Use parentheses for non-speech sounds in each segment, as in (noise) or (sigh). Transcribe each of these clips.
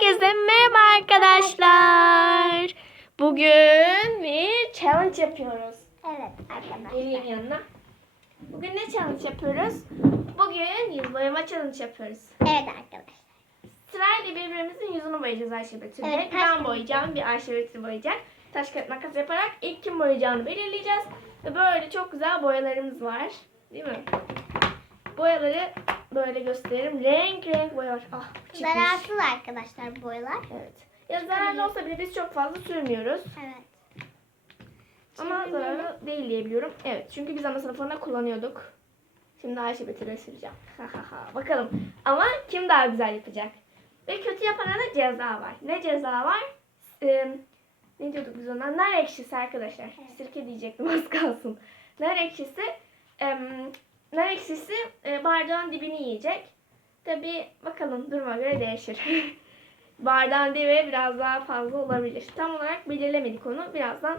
Herkese merhaba arkadaşlar. Bugün bir challenge yapıyoruz. Evet arkadaşlar. Geleyim yanına. Bugün ne challenge yapıyoruz? Bugün yüz boyama challenge yapıyoruz. Evet arkadaşlar. Sırayla birbirimizin yüzünü boyayacağız Ayşe Betül'le. Evet, ben boyayacağım, bir Ayşe Betül boyayacak. Taş kağıt makas yaparak ilk kim boyayacağını belirleyeceğiz. Ve böyle çok güzel boyalarımız var. Değil mi? Boyaları böyle gösteririm. Renk renk boya var. Ah çıkmış. Zararsız arkadaşlar boyalar. Evet. Ya zararlı olsa bile biz çok fazla sürmüyoruz. Evet. Ama Şimdi zararlı değil diye biliyorum. Evet çünkü biz ana sınıfında kullanıyorduk. Şimdi Ayşe Betül'e süreceğim. Bakalım. Ama kim daha güzel yapacak? Ve kötü yapana da ceza var. Ne ceza var? Ee, ne diyorduk biz ona? Nar ekşisi arkadaşlar. Evet. Sirke diyecektim (laughs) az kalsın. Nar ekşisi em, nar ekşisi e, bardağın dibini yiyecek. Tabi bakalım duruma göre değişir. (laughs) Bardağın dibi biraz daha fazla olabilir. Tam olarak belirlemedik onu. Birazdan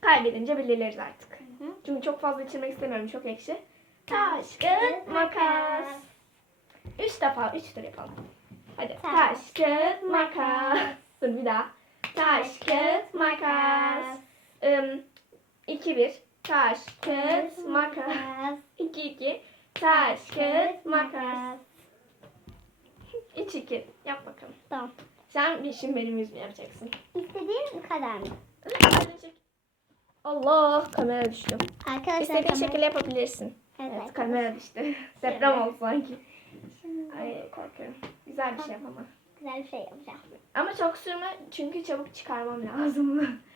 kaybedince belirleriz artık. Çünkü çok fazla içirmek istemiyorum. Çok ekşi. Taş, kağıt, makas. Üç defa, üç tur yapalım. Hadi. Taş, kağıt, makas. Dur bir daha. Taş, kağıt, makas. Im, iki bir. Taş, kağıt, makas. (laughs) İki iki. Taş, kağıt, makas. Üç iki. Yap bakalım. Tamam. Sen bir şimdi benim yüzümü yapacaksın. İstediğim kadar mı? Allah kamera düştü. Arkadaşlar İstediğin kamera- şekilde yapabilirsin. Evet, Evet kamera düştü. Deprem oldu sanki. Şimdi Ay korkuyorum. Güzel bir şey yap ama. güzel bir şey yapacağım. Ama çok sürme çünkü çabuk çıkarmam lazım. (laughs)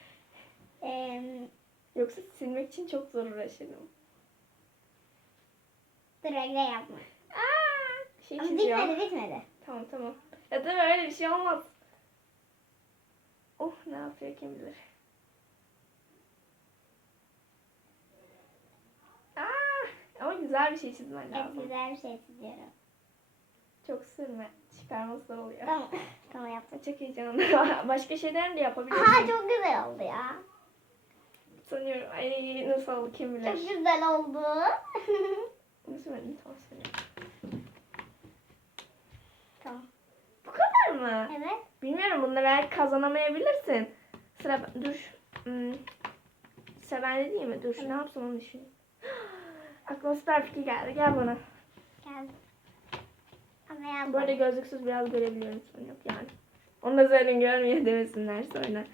Ee, Yoksa silmek için çok zor uğraşırım. dur öyle yapma. Aa, şey Ama çiziyor. bitmedi bitmedi. Tamam tamam. Ya tabii öyle bir şey olmaz. Oh ne yapıyor kim bilir. Aa, ama güzel bir şey çizmen Evet lazım. güzel bir şey çiziyorum. Çok sürme. Çıkarması zor oluyor. Tamam. (laughs) tamam yaptım. Çok heyecanlı. (laughs) Başka şeyler de yapabilirsin. Aha çok güzel oldu ya. Sanıyorum. Ay nasıl oldu kim bilir. Çok güzel oldu. (laughs) Nasıl ben tam söyleyeyim. tamam. Bu kadar mı? Evet. Bilmiyorum bunları belki kazanamayabilirsin. Sıra dur. Hmm. Sıra bende değil mi? Dur ne yapsam onu düşüneyim. (gasps) Aklıma süper fikir geldi. Gel bana. Gel. Ama. Bu arada gözlüksüz biraz görebiliyorum sorun yok yani. Onu da zaten görmüyor demesinler sonra.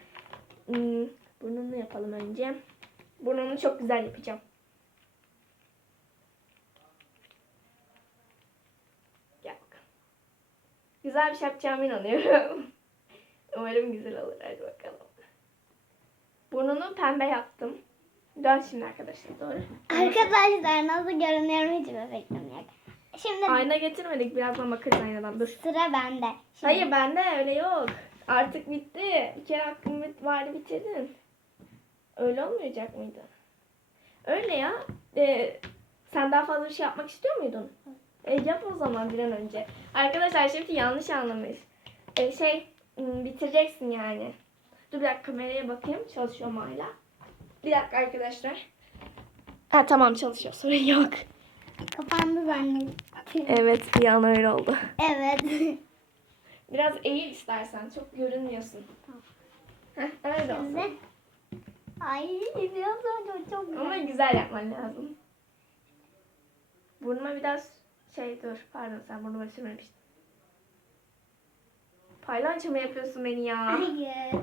Hmm. Burnunu yapalım önce. Burnunu çok güzel yapacağım. Gel bakalım. Güzel bir şey yapacağıma inanıyorum. (laughs) Umarım güzel olur. Hadi bakalım. Burnunu pembe yaptım. Dön şimdi arkadaşlar doğru. Arkadaşlar nasıl görünüyorum hiç fikrim yok. Şimdi Ayna getirmedik. Birazdan bakarız aynadan. Dur. sıra bende. Şimdi, Hayır bende öyle yok. Artık bitti. Bir kere hakkım bit- vardı bitirdin. Öyle olmayacak mıydı? Öyle ya. Ee, sen daha fazla bir şey yapmak istiyor muydun? E, yap o zaman bir an önce. Arkadaşlar şimdi yanlış anlamış. E, şey m, bitireceksin yani. Dur bir dakika kameraya bakayım. Çalışıyor mu hala? Bir dakika arkadaşlar. Ha tamam çalışıyor. Sorun yok. Kapandı zannettim. Evet bir an öyle oldu. Evet. (laughs) Biraz eğil istersen. Çok görünmüyorsun. Tamam. Heh, öyle olsun. Şimdi. Ay biraz önce çok güzel. Ama güzel yapman lazım. Burnuma biraz şey dur. Pardon sen burnuma sürmemiştin. Paylanço mu yapıyorsun beni ya? Hayır.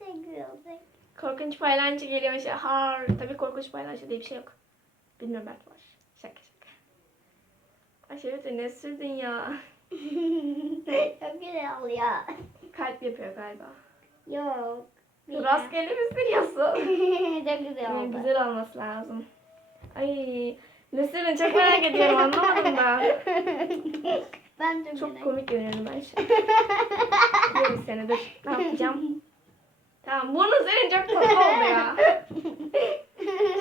Ne güzel. Korkunç paylanço geliyor. Şey, har. Tabii korkunç paylanço diye bir şey yok. Bilmiyorum belki var. Şaka şaka. Ay şey ne sürdün ya? (laughs) çok güzel oluyor. Kalp yapıyor galiba. Yok. Dur rastgele mi sürüyorsun? (laughs) çok güzel oldu. güzel olması lazım. Ay, Nesrin çok merak ediyorum anlamadım da. (laughs) ben de Çok merak- komik görüyorum ben şu an. Yerim seni dur. Ne yapacağım? Tamam burnu senin çok tatlı oldu ya.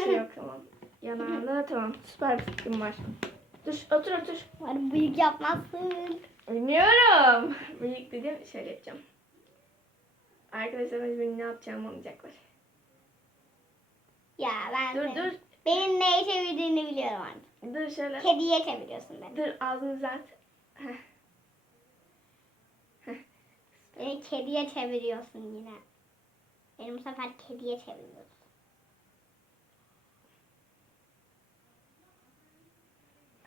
Şey yok tamam. Yanağına tamam. Süper bir fikrim var. Dur otur otur. Umarım büyük yapmazsın. Bilmiyorum. Büyük dedim şöyle yapacağım. Arkadaşlarımız benim ne yapacağımı anlayacaklar. Ya ben Dur dur. Benim neye çevirdiğini biliyorum artık. Dur şöyle. Kediye çeviriyorsun beni. Dur ağzını düzelt. Heh. Heh. Beni kediye çeviriyorsun yine. Beni bu sefer kediye çeviriyorsun.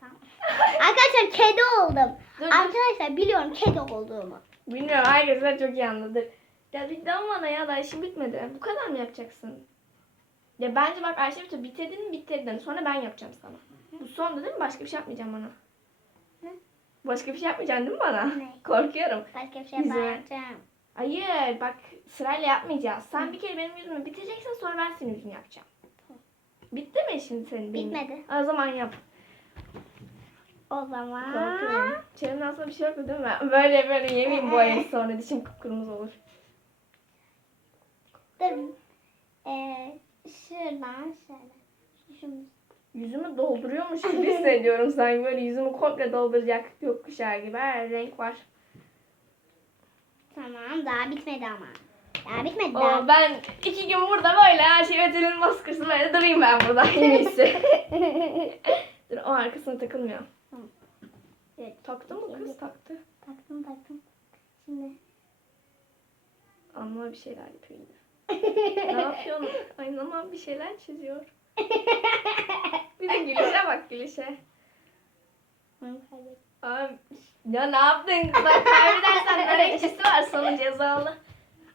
Tamam. (laughs) Arkadaşlar kedi oldum. Dur, dur. Arkadaşlar biliyorum kedi olduğumu. Bilmiyorum herkesler çok iyi anladı. Ya daha bana ya daha işim bitmedi. Bu kadar mı yapacaksın? Ya bence bak Ayşe Bito bitirdin mi bitirdin. Sonra ben yapacağım sana. Bu son değil mi? Başka bir şey yapmayacağım bana. Ne? Başka bir şey yapmayacaksın değil mi bana? Ne? (laughs) Korkuyorum. Başka bir şey Yüzüme. yapacağım. Hayır bak sırayla yapmayacağız. Sen bir kere benim yüzümü bitireceksin sonra ben senin yüzünü yapacağım. Bitti mi şimdi senin benim? Bitmedi. O zaman yap. O zaman Korkuyorum. Çenemin aslında bir şey yok değil mi? Böyle böyle yemeyeyim bu ayı sonra dişim kıpkırmızı olur. Dur. Ee, şuradan şöyle. Şunu. Yüzümü dolduruyormuş gibi hissediyorum sanki böyle yüzümü komple dolduracak gökkuşağı gibi her renk var. Tamam daha bitmedi ama. Daha bitmedi Oo, daha. ben iki gün burada böyle her şey ötelin baskısı böyle durayım ben burada en iyisi. (laughs) Dur o arkasına takılmıyor. Tamam. Evet. Taktı mı kız taktı. Taktım taktım. Şimdi. Anla bir şeyler yapıyor yine. Ne (laughs) yapıyorsun? Ay Naman bir şeyler çiziyor. (laughs) Bir de gülüşe bak gülüşe. Abi, ya ne yaptın? Bak kaybedersen nar (laughs) ekşisi var sana cezalı.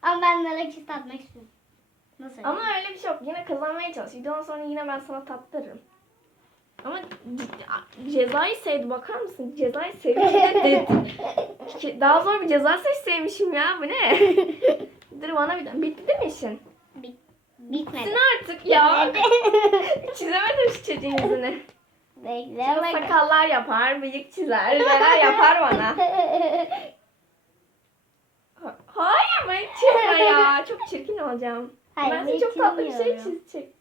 Ama ben nar ekşisi tatmak istiyorum. Nasıl? Ama öyle bir şey yok. Yine kazanmaya çalış. Videonun sonra yine ben sana tattırırım. Ama ce- cezayı sevdi. Bakar mısın? Cezayı sevdi Daha zor bir ceza seçseymişim ya. Bu ne? Dur bana bir. Bitti mi işin? Bit bitmedi. Bitsin artık ya. (laughs) Çizemedim şu çocuğun yüzünü. Bekle Şimdi sakallar yapar, bıyık çizer, neler yapar bana. Ha- (laughs) Hayır ben çizme ya. Çok çirkin olacağım. Hayır, ben size çok tatlı bir şey çizmiyorum. çizecek.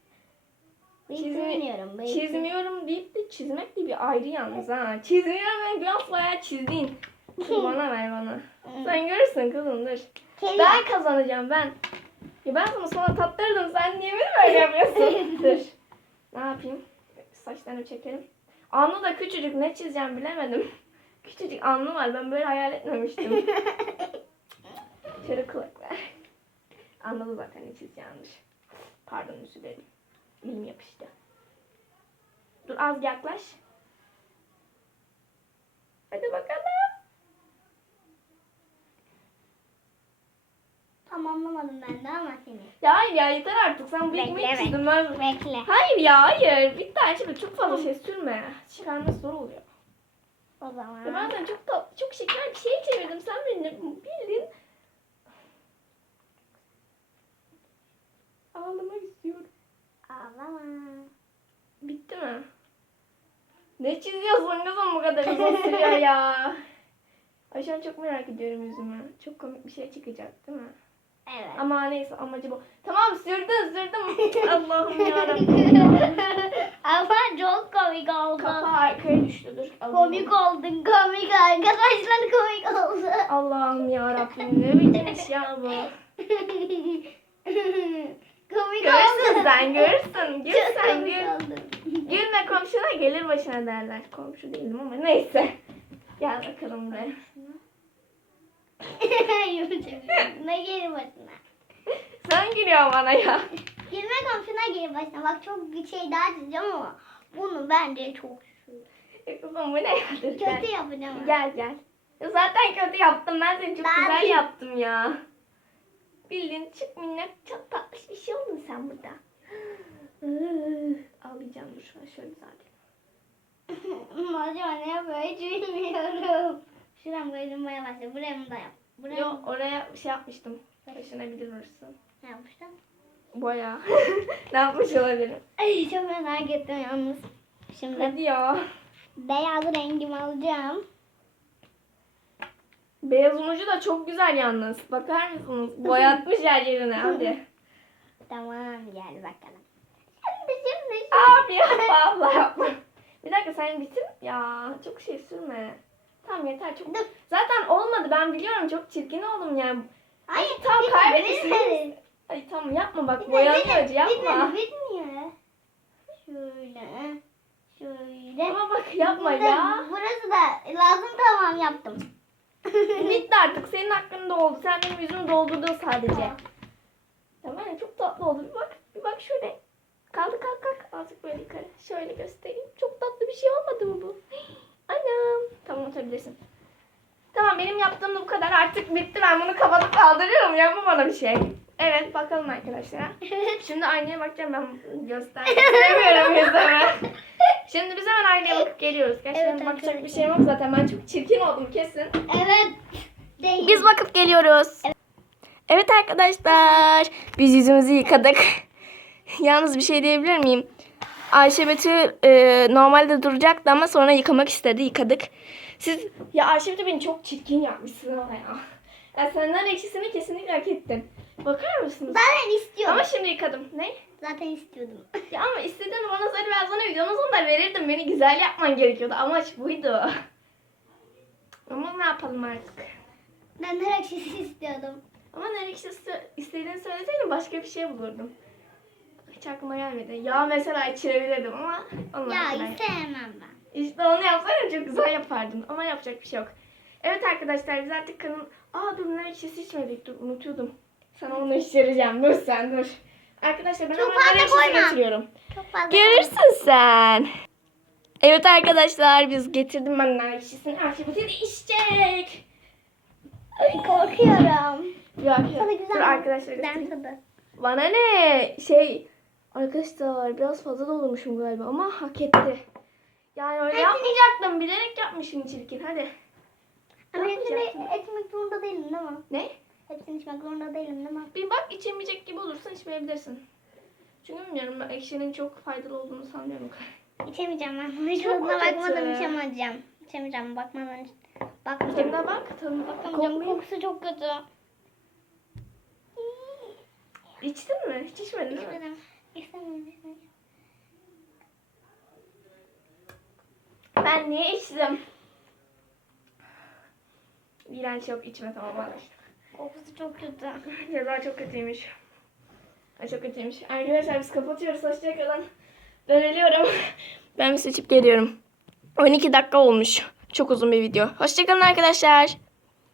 Bilmiyorum. ben Çizmiyorum deyip de çizmek bir ayrı yalnız ha. Çizmiyorum ve biraz bayağı çizdin. Dur bana ver bana. (laughs) Sen görürsün kızım dur. Ben kazanacağım ben. Ya ben sana sonra tattırdım sen niye beni böyle yapıyorsun? (laughs) dur. Ne yapayım? Saçlarını çekelim. Anlı da küçücük ne çizeceğim bilemedim. (laughs) Küçücük anlı var ben böyle hayal etmemiştim. (laughs) Şöyle kulak ver. Anladı zaten ne çizeceğimdir. Pardon özür dilerim. Elim yapıştı. Dur az yaklaş. Hadi bakalım. Tamamlamadım ben de ama. Ya hayır ya yeter artık. Sen bıyık Bekle, mıyık bekle. çizdin ben. Bekle. Hayır ya hayır. Bitti Ayşe çok fazla şey sürme. Çıkarması zor oluyor. O zaman. Ya ben sana çok da çok şeker bir şey çevirdim. Sen beni bildin. Ağlamak istiyorum. Ağlama. Bitti mi? Ne çiziyorsun kızım bu kadar uzun sürüyor ya? (laughs) Ay şu an çok merak ediyorum yüzümü. Çok komik bir şey çıkacak değil mi? Evet. Ama neyse amacı bu. Tamam sürdün sürdüm. (laughs) Allah'ım yarabbim. (laughs) Ama çok komik oldu. Kapağı arkaya düştü dur. Allah'ım. Komik oldun komik arkadaşlar komik oldu. Allah'ım yarabbim ne (laughs) biçim iş ya bu. komik Görürsün oldu. sen görürsün. Gül Çok sen gül. Gülme komşuna gelir başına derler. Komşu değilim ama neyse. Gel bakalım buraya. (laughs) ne gelir başına? Sen gülüyorsun bana ya. Girme komşuna gelir başına. Bak çok bir şey daha çizeceğim ama bunu bence çok E Kızım bu ne ya? Dur, gel. kötü yapacağım. Gel gel. Ya zaten kötü yaptım. Ben seni çok Daha güzel değil. yaptım ya. Bildiğin çık minnet çok tatlış bir şey oldun sen burada. (gasps) Ağlayacağım dur şöyle zaten. Acaba ne hiç bilmiyorum. Şuram gözümeye başladı. Buraya mı da yap? Buraya Yo mı? oraya şey yapmıştım. Taşınabilir orası. Ne yapmıştım? Bayağı. (laughs) ne yapmış olabilirim? Ay çok merak ettim yalnız. Şimdi Hadi ya. beyaz rengimi alacağım. Beyaz unucu da çok güzel yalnız. Bakar mısınız? Boyatmış her yerine hadi. (laughs) Tamam gel bakalım. Şimdi şimdi şimdi. Abi yapma Allah yapma. Bir dakika sen bitir. Ya çok şey sürme. Tamam yeter çok. Dur. Zaten olmadı ben biliyorum çok çirkin oldum yani. Hayır Tamam bitmedi, kaybetmişsin. bitmedi. Ay tamam yapma bak Bitmedi, boyanıyor yapma. Bitmedi bitmiyor. Şöyle. Şöyle. Ama bak yapma Burada- ya. Burası da lazım tamam yaptım. (laughs) Bitti artık. Senin hakkında oldu. Sen benim yüzümü doldurdun sadece. Tamam ya çok tatlı oldu. Bir bak. Bir bak şöyle. Kaldı kalk kalk. Azıcık böyle yukarı. Şöyle göstereyim. Çok tatlı bir şey olmadı mı bu? Anam. Tamam atabilirsin. Tamam benim yaptığım da bu kadar. Artık bitti. Ben bunu kapatıp kaldırıyorum. Yapma bana bir şey. Evet bakalım arkadaşlar. (laughs) Şimdi aynaya bakacağım ben göstermek istemiyorum yüzüme. (laughs) Şimdi biz hemen aynaya bakıp geliyoruz. Gerçekten Evet, bakacak bir şeyim yok zaten. Ben çok çirkin oldum kesin. Evet. Değil. Biz bakıp geliyoruz. Evet arkadaşlar. Biz yüzümüzü yıkadık. (laughs) Yalnız bir şey diyebilir miyim? Ayşe Betül e, normalde duracaktı ama sonra yıkamak istedi. Yıkadık. Siz ya Betül beni çok çirkin yapmışsın ama ya. Ya senden ekşisini kesinlikle hak ettin. Bakar mısınız? Zaten istiyordum. Ama şimdi yıkadım. Ne? Zaten istiyordum. (laughs) Ya ama istediğin bana ben sana videonun sonunda verirdim. Beni güzel yapman gerekiyordu. Amaç buydu. Ama ne yapalım artık. Ben her ekşisi istiyordum. Ama ne ekşisi istediğini söyleseydin başka bir şey bulurdum. Hiç aklıma gelmedi. Ya mesela içirebilirdim ama olmadı. Ya sevmem ben. İşte onu yapsaydın çok güzel yapardın. Ama yapacak bir şey yok. Evet arkadaşlar biz artık kanın... Aa dur nar ekşisi içmedik. Dur unutuyordum. Sana onu içireceğim. Dur sen dur. Arkadaşlar ben Çok hemen nar koyma. getiriyorum. Çok fazla. Görürsün sen. Evet arkadaşlar biz getirdim ben nar ekşisini. Akşebatı içecek. Ay korkuyorum. Ya, Sana güzel dur arkadaşlar. Ben tadı. Bana ne? Şey arkadaşlar biraz fazla doldurmuşum galiba ama hak etti. Yani öyle yapmayacaktım. Bilerek yapmışsın çirkin. Hadi. Ama hepsini içmek zorunda değilim değil mi? Ne? Hepsini içmek zorunda değilim değil mi? Bir bak içemeyecek gibi olursan içmeyebilirsin. Çünkü bilmiyorum ben ekşinin çok faydalı olduğunu sanmıyorum. İçemeyeceğim ben. Hiç Çok tadına kötü. bakmadan içemeyeceğim. İçemeyeceğim bakmadan. Bakmayacağım. Tadına bak. Tadına bak. Bakamayacağım. Koklayayım. Kokusu çok kötü. İçtin mi? Hiç içmedin değil mi? İçmedim. İstemiyorum içmedim. Ben niye içtim? İğrenç yok içme tamam vazgeçtim. Kokusu çok kötü. (laughs) Ceza çok kötüymüş. Ay çok kötüymüş. Arkadaşlar biz kapatıyoruz. Hoşçakalın. Ben ölüyorum. (laughs) Ben bir seçip geliyorum. 12 dakika olmuş. Çok uzun bir video. Hoşçakalın arkadaşlar.